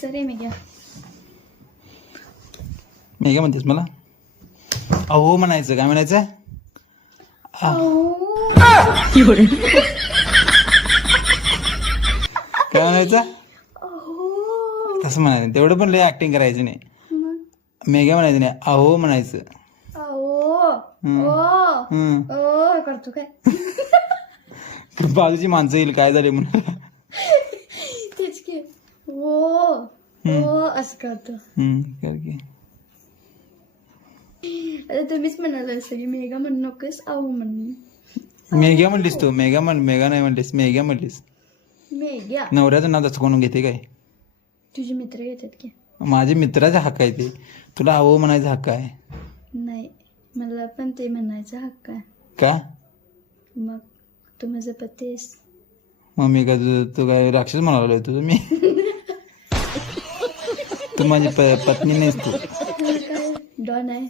सरे मेघ्या मेघ्या म्हणतेस मला अहो म्हणायचं. काय म्हणायचं? काय म्हणायचं? तसं म्हणायचं. तेवढं पण लय ऍक्टिंग करायचं नाही. मेघ्या म्हणायचं नाही, अहो म्हणायचं. करतो काय बाजूची माणसं येईल काय झाले म्हणून. तेच की हो असं करतो. कर की. आता तुम्हीच म्हणाला असं की मेघा म्हणू नकोस अहो म्हणून. मेघ्या म्हणलीस तू. मेघा मेघा नाही म्हणलीस, मेघ्या म्हणलीस. मेघ्या नवऱ्याचं नाव तसं कोण घेते काय? तुझे मित्र येतात की. माझे मित्राचा हक्क आहे ते. तुला अहो म्हणायचा हक्क आहे. नाही मला पण ते म्हणायचा हक्क आहे. का? मग तू माझा पती आहेस. मग मी का तू काय राक्षस म्हणाला तुझं मी? तू माझी पत्नी नाहीस तू. काय डॉन आहे.